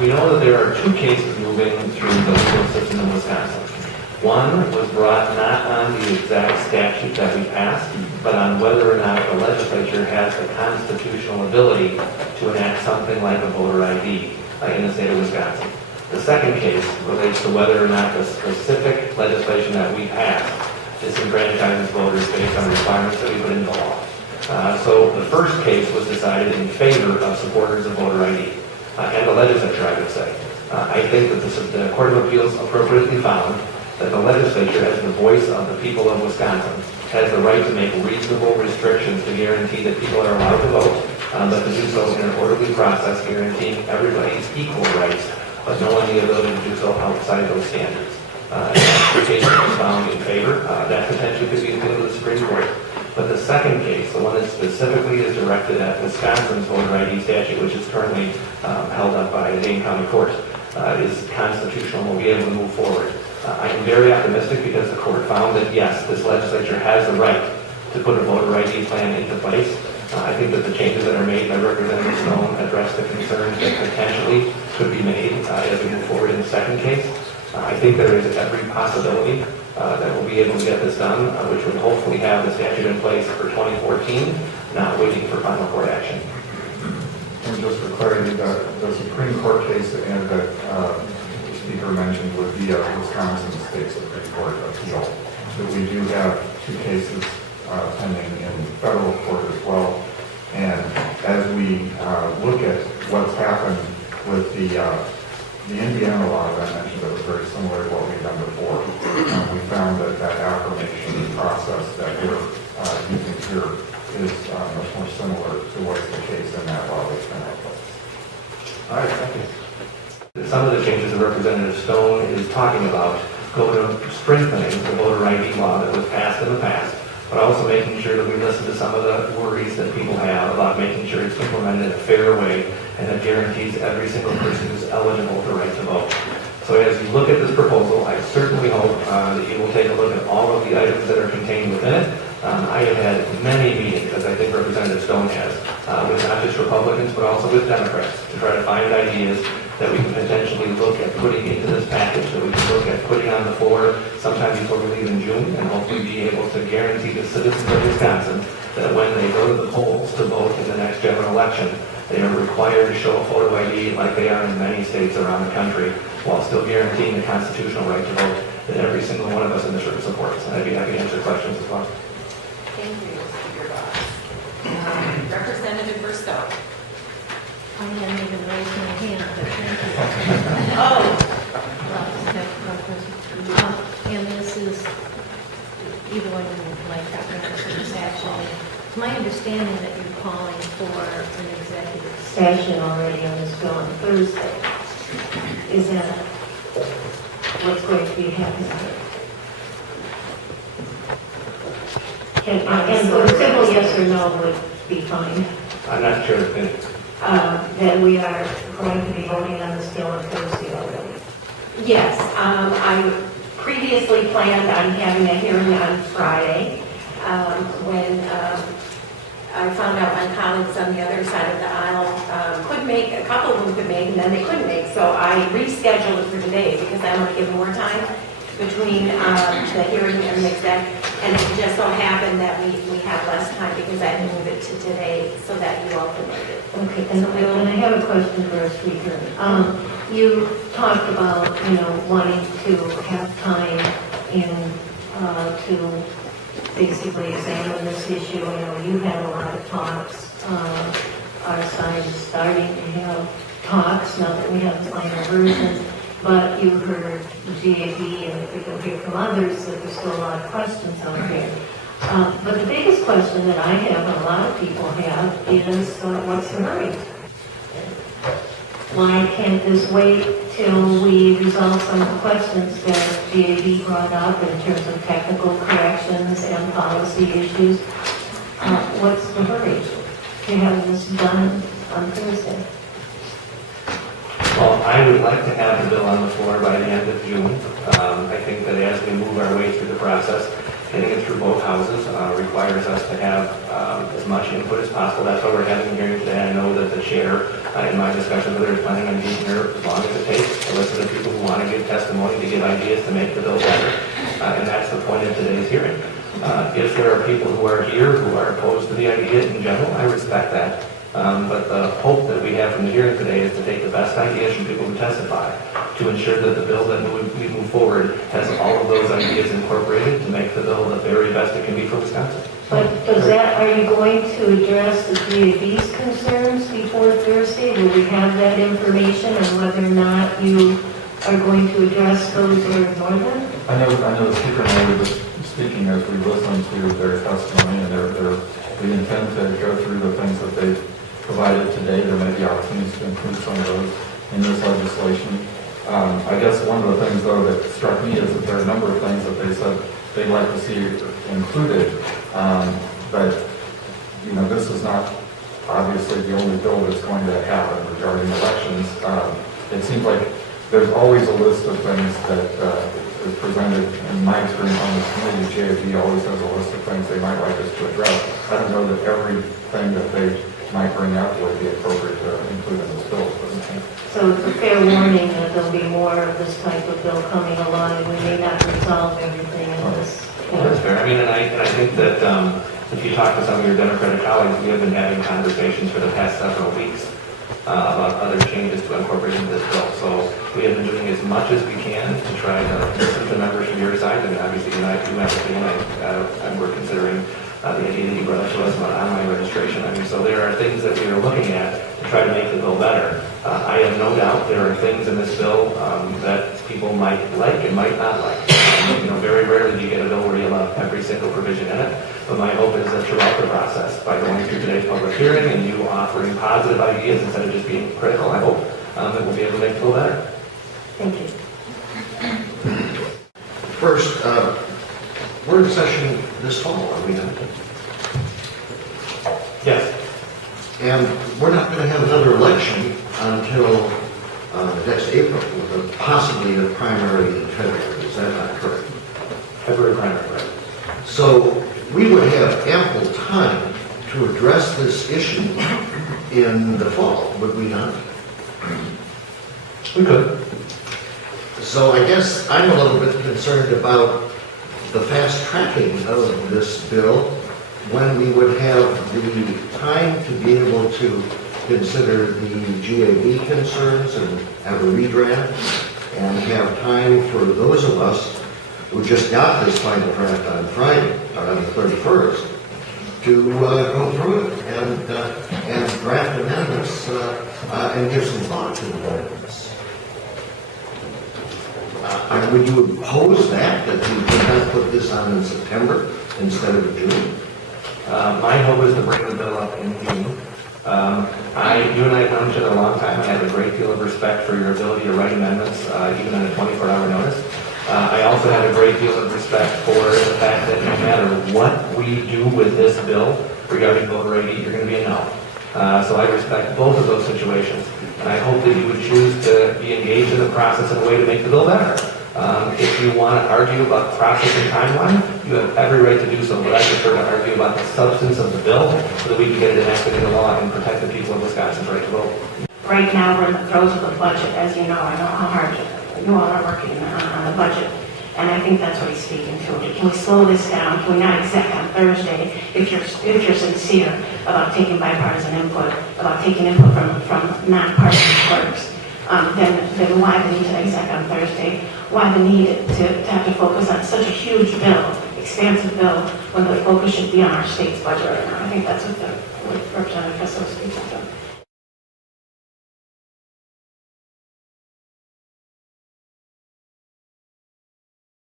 We know that there are two cases moving through the legal system in Wisconsin. One was brought not on the exact statute that we passed, but on whether or not the legislature has the constitutional ability to enact something like a voter ID in the state of Wisconsin. The second case relates to whether or not the specific legislation that we passed disenfranchises voters based on requirements that we put into law. So the first case was decided in favor of supporters of voter ID, and the legislature, I would say. I think that the Court of Appeals appropriately found that the legislature, as the voice of the people of Wisconsin, has the right to make reasonable restrictions to guarantee that people are allowed to vote, but to do so in an orderly process, guaranteeing everybody's equal rights, but no one the ability to do so outside those standards. The case was found in favor. That potentially could be appealed to the Supreme Court. But the second case, the one that specifically is directed at Wisconsin's voter ID statute, which is currently held up by the Dane County Court, is constitutional and will be able to move forward. I am very optimistic because the court found that, yes, this legislature has the right to put a voter ID plan into place. I think that the changes that are made by Representative Stone address the concerns that potentially could be made as we move forward in the second case. I think there is every possibility that we'll be able to get this done, which would hopefully have the statute in place for 2014, not waiting for final court action. And just for clarity, the Supreme Court case and that the speaker mentioned would be a Wisconsin State Supreme Court appeal. But we do have two cases pending in federal court as well. And as we look at what's happened with the Indiana law that I mentioned that was very similar to what we've done before, we found that that affirmation process that we're using here is much more similar to what's the case in that law that's been in place. All right, thank you. Some of the changes that Representative Stone is talking about go to strengthening the voter ID law that was passed in the past, but also making sure that we listen to some of the worries that people have about making sure it's implemented in a fair way and that guarantees every single person who's eligible the right to vote. So as you look at this proposal, I certainly hope that you will take a look at all of the items that are contained within it. I have had many meetings, as I think Representative Stone has, with not just Republicans, but also with Democrats, to try to find ideas that we can potentially look at putting into this package, that we can look at putting on the floor sometime before we leave in June, and hopefully be able to guarantee the citizens of Wisconsin that when they go to the polls to vote in the next general election, they are required to show a photo ID like they are in many states around the country, while still guaranteeing the constitutional right to vote that every single one of us in this room supports. And I'd be happy to answer questions as well. Thank you, Mr. Boss. Representative Bristow. I didn't even raise my hand, but thank you. And this is, either one would like that answer is actually, it's my understanding that you're calling for an executive session already on this bill on Thursday. Is that what's going to be happening here? And a simple yes or no would be fine. I'm not sure if That we are going to be voting on this bill on Thursday already. Yes, I previously planned on having a hearing on Friday when I found out my colleagues on the other side of the aisle could make, a couple of them could make, and then they couldn't make. So I rescheduled it for today because I want to give more time between the hearing and the exec. And it just so happened that we have less time because I moved it to today so that you all can make it. Okay, and I have a question for our speaker. You talked about, wanting to have time to basically examine this issue. You had a lot of talks. Our side is starting to have talks now that we have the final version. But you heard GAB, and if we can hear from others, that there's still a lot of questions out there. But the biggest question that I have, and a lot of people have, is what's the hurry? Why can't this wait till we resolve some of the questions that GAB brought up in terms of technical corrections and policy issues? What's the hurry to have this done on Thursday? Well, I would like to have the bill on the floor by the end of June. I think that as we move our way through the process, getting it through both houses requires us to have as much input as possible. That's why we're having a hearing today. I know that the chair In my discussion with her, planning on being here as long as it takes to listen to people who want to give testimony, to give ideas to make the bill better. And that's the point of today's hearing. If there are people who are here who are opposed to the idea in general, I respect that. But the hope that we have from the hearing today is to take the best ideas from people who testify to ensure that the bill that we move forward has all of those ideas incorporated to make the bill the very best it can be for Wisconsin. But are you going to address the GAB's concerns before Thursday? Will we have that information and whether or not you are going to address those or ignore them? I know the speaker and I were just speaking as we listened to their testimony, and we intend to go through the things that they've provided today. There may be opportunities to include some of those in this legislation. I guess one of the things, though, that struck me is that there are a number of things that they said they'd like to see included. But, this is not obviously the only bill that's going to happen regarding elections. It seems like there's always a list of things that is presented. In my experience on this committee, JFE always has a list of things they might like us to address. I don't know that everything that they might bring up would be appropriate to include in this bill. So it's a fair warning that there'll be more of this type of bill coming along, and we may not resolve everything in this. That's fair. I mean, and I think that if you talk to some of your Democratic colleagues, we have been having conversations for the past several weeks about other changes to incorporate into this bill. So we have been doing as much as we can to try to listen to members from your side. I mean, obviously, you have to, and we're considering the idea that you brought up to us about online registration. I mean, so there are things that we are looking at to try to make the bill better. I have no doubt there are things in this bill that people might like and might not like. Very rarely do you get a bill where you love every single provision in it. But my hope is that throughout the process, by going through today's public hearing and you offering positive ideas instead of just being critical, I hope that we'll be able to make the bill better. Thank you. First, we're in session this fall, are we not? Yes. And we're not going to have another election until next April, with possibly a primary in February. Is that not correct? February primary, right? So we would have ample time to address this issue in the fall, would we not? We could. So I guess I'm a little bit concerned about the fast tracking of this bill when we would have the time to be able to consider the GAB concerns and have a redraft, and have time for those of us who just got this final draft on Friday, or on the 31st, to go through it and draft amendments and give some thought to the amendments. Would you oppose that we could not put this on in September instead of June? My hope is to bring the bill up in June. You and I have known each other a long time. I have a great deal of respect for your ability to write amendments, even on a 24-hour notice. I also have a great deal of respect for the fact that no matter what we do with this bill regarding voter ID, you're going to be a no. So I respect both of those situations. And I hope that you would choose to be engaged in the process in a way to make the bill better. If you want to argue about process and timeline, you have every right to do so, but I prefer to argue about the substance of the bill so that we can get it enacted into law and protect the people of Wisconsin's right to vote. Right now, we're in the throes of the budget, as you know. I know how hard you all are working on the budget, and I think that's what he's speaking to. Can we slow this down? Can we not exact on Thursday if you're sincere about taking bipartisan input, about taking input from nonpartisan clerks? Then why the need to exec on Thursday? Why the need to have to focus on such a huge bill, expansive bill, when the focus should be on our state's budget right now? I think that's what